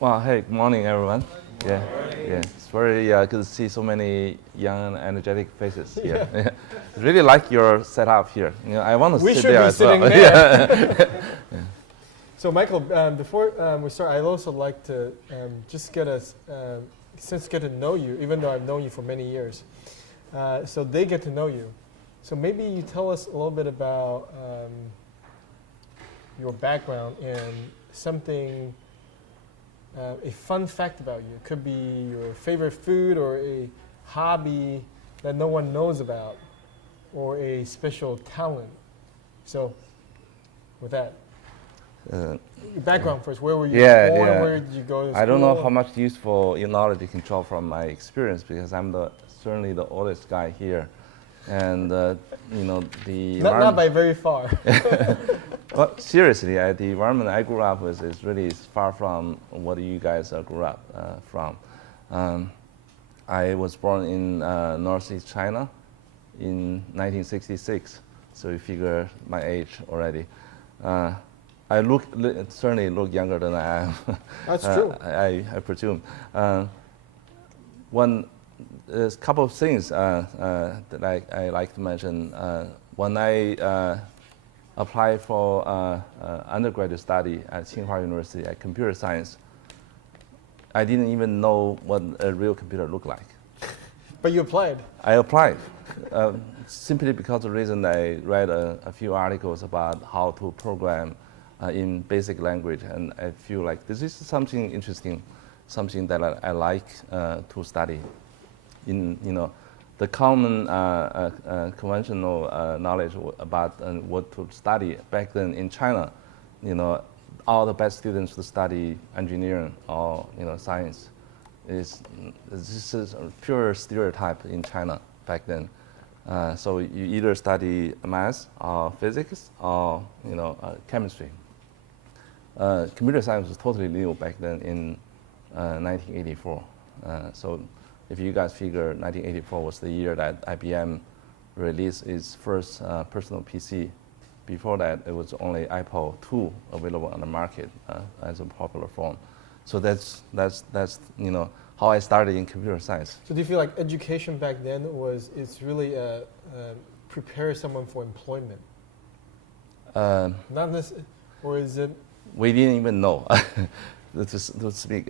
Well, hey, good morning, everyone. Yeah, yeah, it's very good to see so many young and energetic faces here. Yeah. Really like your setup here. You know, I want to sit there as well. We should be sitting there. Yeah. So, Michael, before we start, I'd also like to just get to know you, even though I've known you for many years. So they get to know you. So maybe you tell us a little bit about your background and something. A fun fact about you. It could be your favorite food or a hobby that no one knows about or a special talent. So with that, your background first. Where were you born? Where did you go to school? I don't know how much useful knowledge you can draw from my experience because I'm certainly the oldest guy here. And not by very far. Well, seriously, the environment I grew up with is really far from what you guys grew up from. I was born in Northeast China in 1966, so you figure my age already. I certainly look younger than I am. That's true. I presume. There's a couple of things that I like to mention. When I applied for undergraduate study at Tsinghua University at computer science, I didn't even know what a real computer looked like. But you applied. I applied simply because of the reason I read a few articles about how to program in basic language, and I feel like this is something interesting, something that I like to study. The common conventional knowledge about what to study back then in China, all the best students to study engineering or science. This is a pure stereotype in China back then. So you either study math or physics or chemistry. Computer science was totally new back then in 1984. So if you guys figure 1984 was the year that IBM released its first personal PC. Before that, it was only iPod 2 available on the market as a popular phone. So that's how I started in computer science. So do you feel like education back then it's really prepare someone for employment? Not necessarily, or is it? We didn't even know, to speak.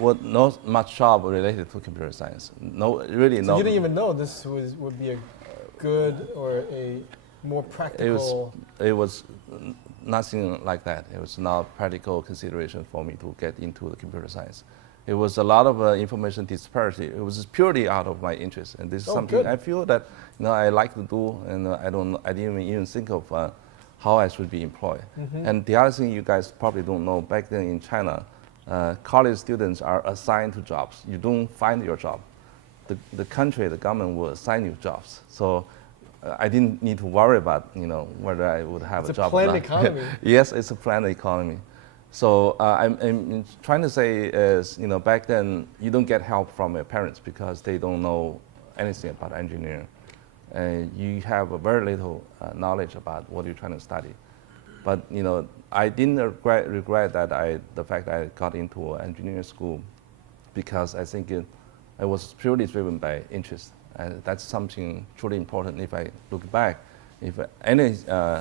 Not much job related to computer science. No, really no. You didn't even know this would be a good or a more practical. It was nothing like that. It was not practical consideration for me to get into the computer science. It was a lot of information disparity. It was purely out of my interest, and this is something good. I feel that I like to do, and I didn't even think of how I should be employed. Mm-hmm. And the other thing you guys probably don't know, back then in China, college students are assigned to jobs. You don't find your job. The government will assign you jobs. So I didn't need to worry about whether I would have a job or not. It's a planned economy. Yes, it's a planned economy. So I'm trying to say is back then you don't get help from your parents because they don't know anything about engineering. You have a very little knowledge about what you're trying to study. But I didn't regret that the fact that I got into engineering school, because I think I was purely driven by interest, and that's something truly important. If I look back, if any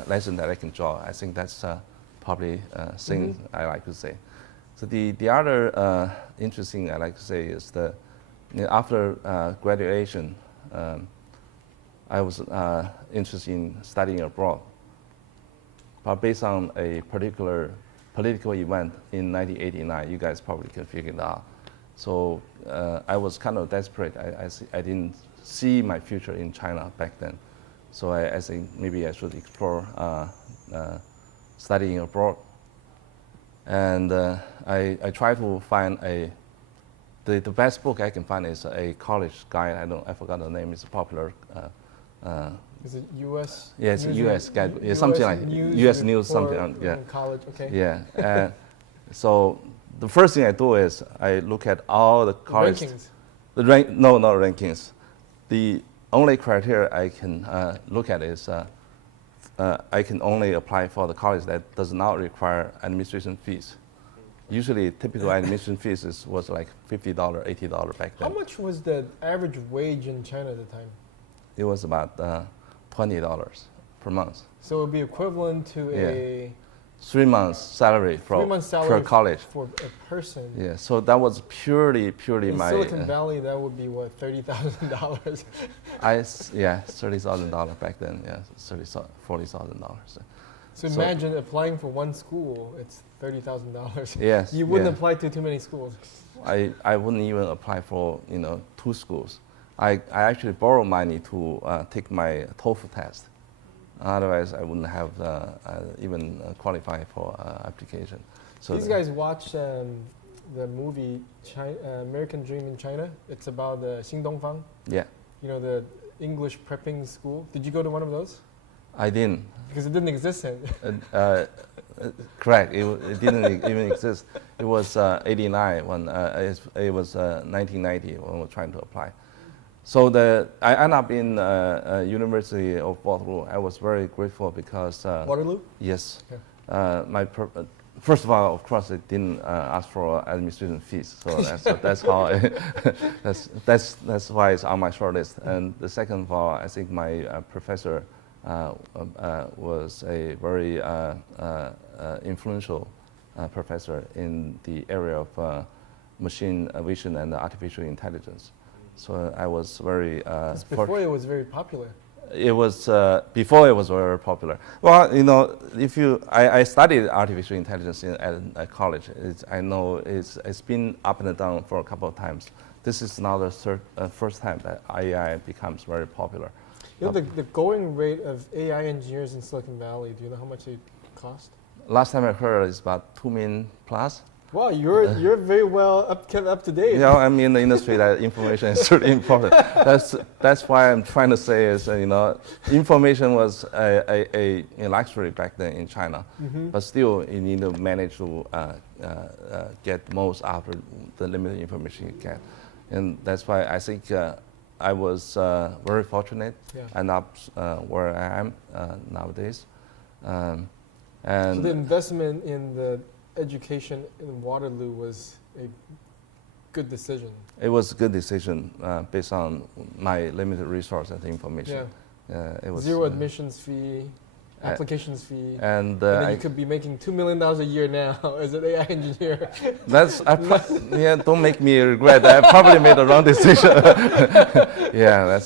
lesson that I can draw, I think that's probably thing I like to say. So the other interesting I like to say is that after graduation, I was interested in studying abroad. But based on a particular political event in 1989, you guys probably can figure it out. So I was kind of desperate. I didn't see my future in China back then. So I think maybe I should explore studying abroad. And I try to find the best book I can find is a college guide. I forgot the name. It's a popular. Is it U.S.? Yeah, it's U.S. guide. Yeah, something like U.S. news, something. Yeah. College, okay. Yeah. So the first thing I do is I look at all the college. Rankings. No, not rankings. The only criteria I can look at is I can only apply for the college that does not require administration fees. Usually, typical admission fees was like $50, $80 back then. How much was the average wage in China at the time? It was about $20 per month. So it would be equivalent to a 3 months salary for 3 months salary per college. for a person. Yeah, so that was purely In my. Silicon Valley, that would be what, $30,000? $30,000 back then. Yeah, $40,000. So imagine applying for one school, it's $30,000. Yes. You wouldn't apply to too many schools. I wouldn't even apply for 2 schools. I actually borrowed money to take my TOEFL test. Otherwise, I wouldn't have even qualified for application. So these guys watch the movie American Dream in China. It's about the Xingdongfang. Yeah. The English prepping school. Did you go to one of those? I didn't. Because it didn't exist then. Correct. It didn't even exist. It was 89 when it was 1990 when we were trying to apply. So I ended up in University of Waterloo. I was very grateful because Waterloo? Yes. Okay. First of all, of course, it didn't ask for administration fees, so that's how that's why it's on my short list. And the second of all, I think my professor was a very influential professor in the area of machine vision and artificial intelligence. So I was very. Before it was very popular. It was before it was very popular. Well, I studied artificial intelligence at college. I know it's been up and down for a couple of times. This is now the first time that AI becomes very popular. The going rate of AI engineers in Silicon Valley, do you know how much they cost? Last time I heard is about $2 million plus. Wow, you're very well kept up to date. I'm in the industry that information is really important. That's why I'm trying to say is information was a luxury back then in China, but still you need to manage to get most out of the limited information you get, and that's why I think I was very fortunate and up where I am nowadays. And so the investment in the education in Waterloo was a good decision. It was a good decision based on my limited resource and information. It was zero admissions fee, applications fee, and then you could be making $2 million a year now as an AI engineer. Don't make me regret. I probably made the wrong decision.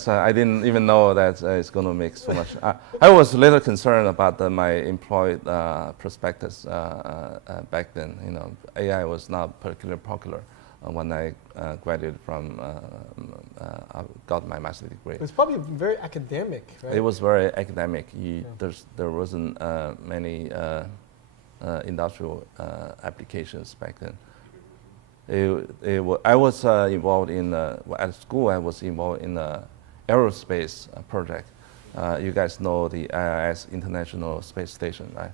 I didn't even know that it's going to make so much. I was a little concerned about my employed prospectus back then. AI was not particularly popular when I graduated from, got my master's degree. It was probably very academic, right? It was very academic. There wasn't many industrial applications back then. I was involved in, at school I was involved in the Aerospace project. You guys know the IIS International Space Station, right?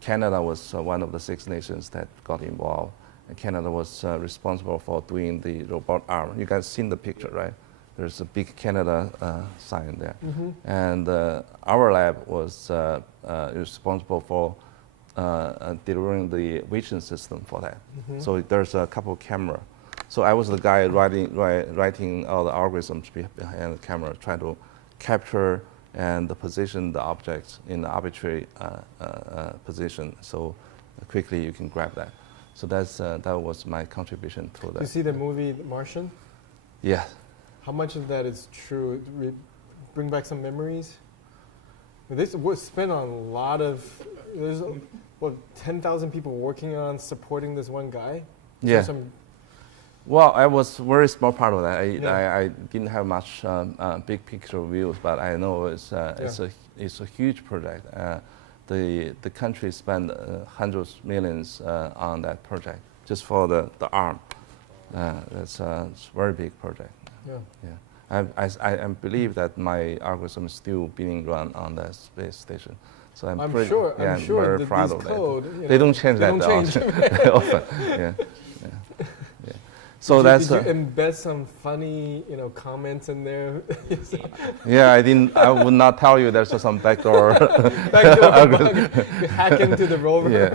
Canada was one of the 6 nations that got involved. Canada was responsible for doing the robot arm. You guys seen the picture, right? There's a big Canada sign there. And our lab was responsible for delivering the vision system for that. So there's a couple of cameras. So I was the guy writing all the algorithms behind the camera, trying to capture and position the objects in the arbitrary position so quickly you can grab that. So that was my contribution to that. You see the movie The Martian? Yeah. How much of that is true? Bring back some memories? This was spent on a lot of, there's 10,000 people working on supporting this one guy? Yeah. Well, I was a very small part of that. I didn't have much big picture views, but I know it's a huge project. The country spent hundreds of millions on that project just for the arm. It's a very big project. I believe that my algorithm is still being run on the space station. So I'm sure very proud of code, that. They don't change that often. So did you embed some funny, comments in there? I would not tell you there's some backdoor. Backdoor bug. You hack into the rover. Yeah.